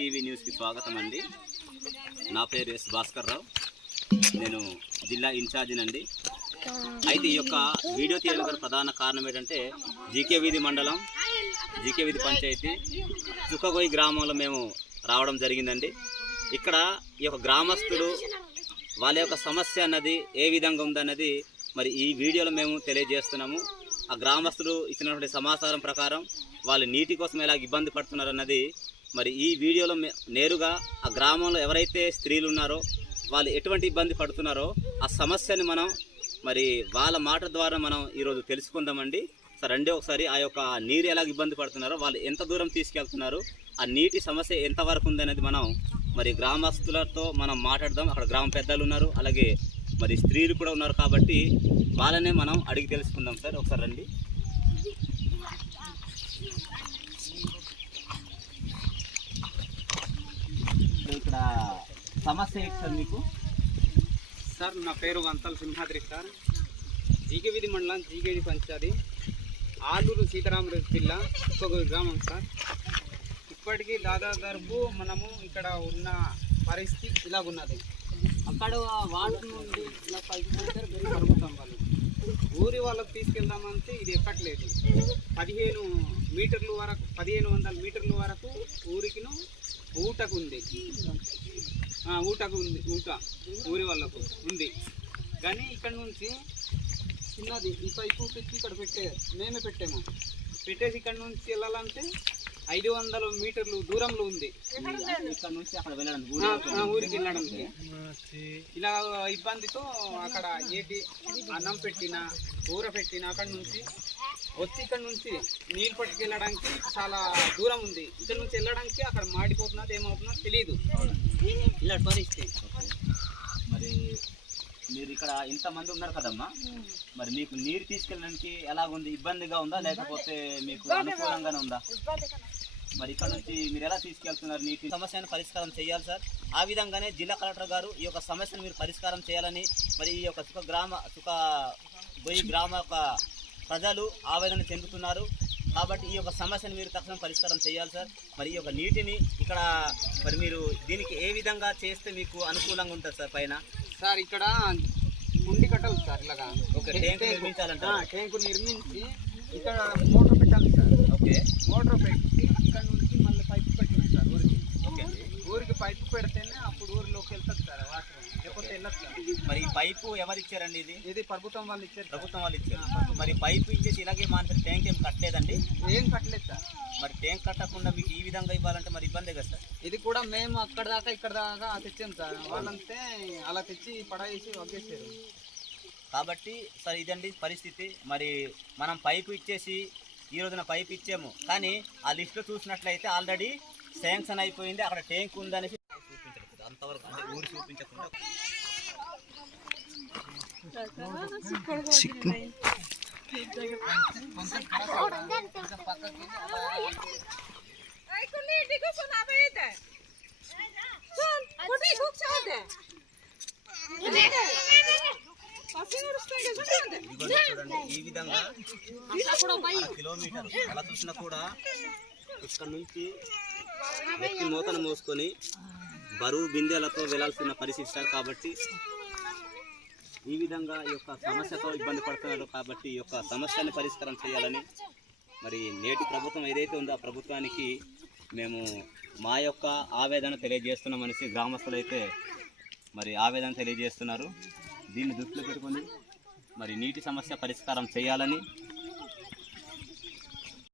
TV న్యూస్కి స్వాగతం అండి నా పేరు ఎస్ భాస్కర్ రావు నేను జిల్లా ఇన్ఛార్జినండి. అయితే ఈ యొక్క వీడియో తీయడం గల ప్రధాన కారణం ఏంటంటే జీకే వీధి మండలం జీకే వీధి పంచాయతీ చుక్కగొయ్యి గ్రామంలో మేము రావడం జరిగిందండి. ఇక్కడ ఈ యొక్క గ్రామస్తులు వాళ్ళ యొక్క సమస్య అన్నది ఏ విధంగా ఉందన్నది మరి ఈ వీడియోలో మేము తెలియజేస్తున్నాము. ఆ గ్రామస్తులు ఇచ్చినటువంటి సమాచారం ప్రకారం వాళ్ళు నీటి కోసం ఎలా ఇబ్బంది పడుతున్నారు అన్నది మరి ఈ వీడియోలో నేరుగా ఆ గ్రామంలో ఎవరైతే స్త్రీలు ఉన్నారో వాళ్ళు ఎటువంటి ఇబ్బంది పడుతున్నారో ఆ సమస్యని మనం మరి వాళ్ళ మాట ద్వారా మనం ఈరోజు తెలుసుకుందామండి. సార్ రండి ఒకసారి ఆ యొక్క నీరు ఎలా ఇబ్బంది పడుతున్నారో వాళ్ళు ఎంత దూరం తీసుకెళ్తున్నారు ఆ నీటి సమస్య ఎంతవరకు ఉందనేది మనం మరి గ్రామస్తులతో మనం మాట్లాడదాం. అక్కడ గ్రామ పెద్దలు ఉన్నారు అలాగే మరి స్త్రీలు కూడా ఉన్నారు కాబట్టి వాళ్ళనే మనం అడిగి తెలుసుకుందాం సార్. ఒకసారి రండి ఇప్పుడు ఇక్కడ సమస్య ఏంటి సార్ మీకు? సార్ నా పేరు వంతల సింహాద్రి సార్. జీగవిధి మండలం జీగేది పంచాయతీ ఆలూరు సీతారామరాజు జిల్లా ఒక్కొక్క గ్రామం సార్. ఇప్పటికీ దాదాపు మనము ఇక్కడ ఉన్న పరిస్థితి ఇలాగున్నది. అక్కడ వాటర్ నుండి ఇలా పైకి పోతే వాళ్ళు ఊరి వాళ్ళకి తీసుకెళ్దామంటే ఇది ఎక్కట్లేదు. పదిహేను మీటర్ల వరకు పదిహేను వందల మీటర్ల వరకు ఊరికిను ఊటకు ఉంది ఊటకు ఉంది ఊట. ఊరి వాళ్ళకు ఉంది. కానీ ఇక్కడ నుంచి చిన్నది ఈ పైపు పెట్టి ఇక్కడ పెట్టే మేమే పెట్టాము. పెట్టేసి ఇక్కడ నుంచి వెళ్ళాలంటే ఐదు వందల మీటర్లు దూరంలో ఉంది. ఇక్కడ నుంచి అక్కడ వెళ్ళడం ఆ, ఆ, ఊరికి వెళ్ళడానికి. ఇలా ఇబ్బందితో అక్కడ ఏటి అన్నం పెట్టిన కూర పెట్టిన అక్కడ నుంచి వచ్చి ఇక్కడ నుంచి నీళ్ళు పట్టుకెళ్ళడానికి చాలా దూరం ఉంది. ఇక్కడ నుంచి వెళ్ళడానికి అక్కడ మాడిపోతున్నది ఏమవుతుందో తెలియదు ఇలాంటి పరిస్థితి ఇక్కడ ఇంతమంది ఉన్నారు కదమ్మా? మరి మీకు నీరు తీసుకెళ్ళడానికి ఎలాగుంది? ఇబ్బందిగా ఉందా? లేకపోతే మీకు అనుకూలంగానే ఉందా? మరి ఇక్కడ నుంచి మీరు ఎలా తీసుకెళ్తున్నారు? నీటి సమస్యను పరిష్కారం చేయాలి సార్. ఆ విధంగానే జిల్లా కలెక్టర్ గారు ఈ యొక్క సమస్యను మీరు పరిష్కారం చేయాలని మరి ఈ యొక్క సుఖ గ్రామ సుఖ బొయ్యి గ్రామ యొక్క ప్రజలు ఆవేదన చెందుతున్నారు. కాబట్టి ఈ యొక్క సమస్యను మీరు తక్షణం పరిష్కారం చేయాలి సార్. మరి ఈ యొక్క నీటిని ఇక్కడ మరి మీరు దీనికి ఏ విధంగా చేస్తే మీకు అనుకూలంగా ఉంటుంది సార్ పైన? సార్ ఇక్కడ కుండి కట్టవు సార్ ఇలాగా. ట్యాంకు నిర్మించి ఇక్కడ మోటార్ పెట్టాలి సార్. ఓకే. మోటార్ పెట్టి ఇక్కడ నుంచి మళ్ళీ పైపు పెట్టింది సార్ ఊరికి ఓకే ఊరికి పైపు పెడితేనే అప్పుడు ఊరిలోకి వెళ్తుంది సార్ వాటర్ లేకపోతే వెళ్ళదు మరి పైపు ఎవరు ఇచ్చారండి ఇది? ఇది ప్రభుత్వం వాళ్ళు ఇచ్చారు. ప్రభుత్వం వాళ్ళు ఇచ్చారు. మరి పైపు ఇచ్చేసి ఇలాగే మాత్రం ట్యాంక్ ఏం కట్టలేదండి? ఏం కట్టలేదు సార్. మరి ట్యాంక్ కట్టకుండా మీకు ఈ విధంగా ఇవ్వాలంటే మరి ఇబ్బందే కదా సార్? ఇది కూడా మేము అక్కడ దాకా ఇక్కడ దాకా తెచ్చాం సార్. వాళ్ళంతే అలా తెచ్చి పడేసి వదిలేసారు. కాబట్టి సార్ ఇదండి పరిస్థితి. మరి మనం పైపు ఇచ్చేసి ఈ రోజున పైపు ఇచ్చాము. కానీ ఆ లిస్ట్లో చూసినట్లయితే ఆల్రెడీ శాంక్షన్ అయిపోయింది. అక్కడ ట్యాంక్ ఉందనేసి చూపించలేదు. అంతవరకు అంటే ఊరు చూపించకుండా. ఈ విధంగా కిలోమీటర్ అలా చూసినా కూడా ఇక్కడ నుంచి వ్యక్తి మూతను మోసుకొని బరువు బిందెలతో వెళ్ళాల్సిన పరిస్థితి సార్ కాబట్టి ఈ విధంగా ఈ యొక్క సమస్యతో ఇబ్బంది పడుతున్నారు కాబట్టి ఈ యొక్క సమస్యను పరిష్కారం చేయాలని మరి నేటి ప్రభుత్వం ఏదైతే ఉందో ఆ ప్రభుత్వానికి మేము మా యొక్క ఆవేదన తెలియజేస్తున్నామనేసి గ్రామస్తులు అయితే మరి ఆవేదన తెలియజేస్తున్నారు. దీన్ని దృష్టిలో పెట్టుకొని మరి నీటి సమస్య పరిష్కారం చేయాలని